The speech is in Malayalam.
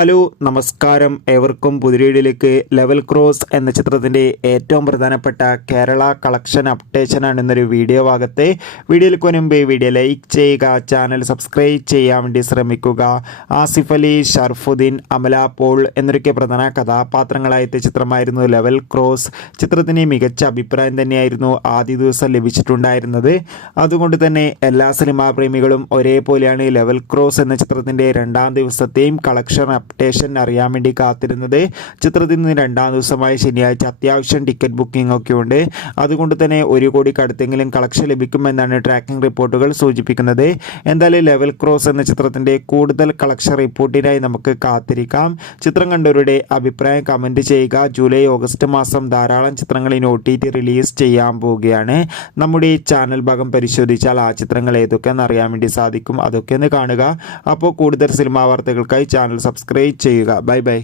ഹലോ നമസ്കാരം, ഏവർക്കും പുതിരീടിലേക്ക്. ലെവൽ ക്രോസ് എന്ന ചിത്രത്തിൻ്റെ ഏറ്റവും പ്രധാനപ്പെട്ട കേരള കളക്ഷൻ അപ്ഡേഷനാണ് ഇന്നൊരു വീഡിയോ ഭാഗത്തെ. വീഡിയോയിലേക്ക് മുൻപ് വീഡിയോ ലൈക്ക് ചെയ്യുക, ചാനൽ സബ്സ്ക്രൈബ് ചെയ്യാൻ വേണ്ടി ശ്രമിക്കുക. ആസിഫ് അലി, ഷർഫുദ്ദീൻ, അമല പോൾ എന്നൊക്കെ പ്രധാന കഥാപാത്രങ്ങളായ ചിത്രമായിരുന്നു ലെവൽ ക്രോസ്. ചിത്രത്തിന് മികച്ച അഭിപ്രായം തന്നെയായിരുന്നു ആദ്യ ദിവസം ലഭിച്ചിട്ടുണ്ടായിരുന്നത്. അതുകൊണ്ട് തന്നെ എല്ലാ സിനിമാ പ്രേമികളും ഒരേപോലെയാണ് ലെവൽ ക്രോസ് എന്ന ചിത്രത്തിൻ്റെ രണ്ടാം ദിവസത്തെയും കളക്ഷൻ അപ്ഡേഷൻ അറിയാൻ വേണ്ടി കാത്തിരുന്നത്. ചിത്രത്തിൽ നിന്ന് രണ്ടാം ദിവസമായ ശനിയാഴ്ച അത്യാവശ്യം ടിക്കറ്റ് ബുക്കിംഗ് ഒക്കെ ഉണ്ട്. അതുകൊണ്ട് തന്നെ 1 കോടിക്ക് അടുത്തെങ്കിലും കളക്ഷൻ ലഭിക്കുമെന്നാണ് ട്രാക്കിംഗ് റിപ്പോർട്ടുകൾ സൂചിപ്പിക്കുന്നത്. എന്തായാലും ലെവൽ ക്രോസ് എന്ന ചിത്രത്തിൻ്റെ കൂടുതൽ കളക്ഷൻ റിപ്പോർട്ടിനായി നമുക്ക് കാത്തിരിക്കാം. ചിത്രം കണ്ടവരുടെ അഭിപ്രായം കമൻറ്റ് ചെയ്യുക. ജൂലൈ ഓഗസ്റ്റ് മാസം ധാരാളം ചിത്രങ്ങൾ ഇനി OTT റിലീസ് ചെയ്യാൻ പോവുകയാണ്. നമ്മുടെ ഈ ചാനൽ ഭാഗം പരിശോധിച്ചാൽ ആ ചിത്രങ്ങൾ ഏതൊക്കെയെന്ന് അറിയാൻ വേണ്ടി സാധിക്കും. അതൊക്കെ ഒന്ന് കാണുക. അപ്പോൾ കൂടുതൽ സിനിമാ വാർത്തകൾക്കായി ചാനൽ സബ്സ്ക്രൈബ് ചെയ്യുക. Bye bye.